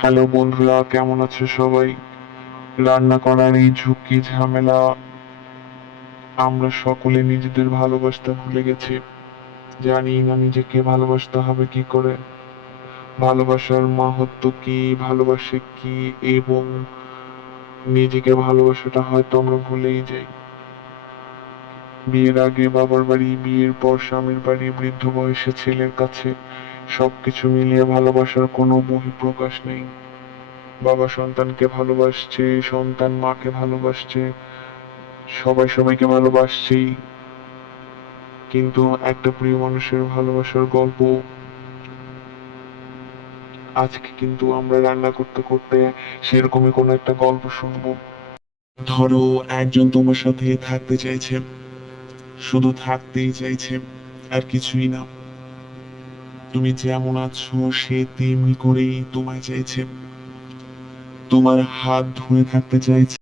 Hello বন্ধুরা, কেমন আছে সবাই? রান্না করার এই ঝুঁকি ঝামেলা আমরা সকলে নিজেদের ভালোবাসতে ভুলে গেছি। জানি না নিজেকে ভালোবাসতে হবে কি করে, ভালোবাসার মাহাত্ম্য কি, ভালোবাসে কি, এবং নিজেকে ভালোবাসাটা হয়তো আমরা ভুলেই যাই। বিয়ের আগে বাবার বাড়ি, বিয়ের পর স্বামীর বাড়ি, বৃদ্ধ বয়সে ছেলের কাছে, সবকিছু মিলিয়ে ভালোবাসার কোনো বহিঃপ্রকাশ নেই। বাবা সন্তানকে ভালোবাসছে, সন্তান মাকে ভালোবাসছে, সবাই সবাইকে ভালোবাসছেই, কিন্তু একটা প্রিয় মানুষের ভালোবাসার গল্প আজকে কিন্তু আমরা রান্না করতে করতে সেরকমই কোনো একটা গল্প শুনবো। ধরো, একজন তোমার সাথে থাকতে চাইছে, শুধু থাকতেই চাইছে, আর কিছুই না। তুমি যেমন আছো সে তেমনি করেই তোমায় চাইছে, তোমার হাত ধরে থাকতে চাইছে।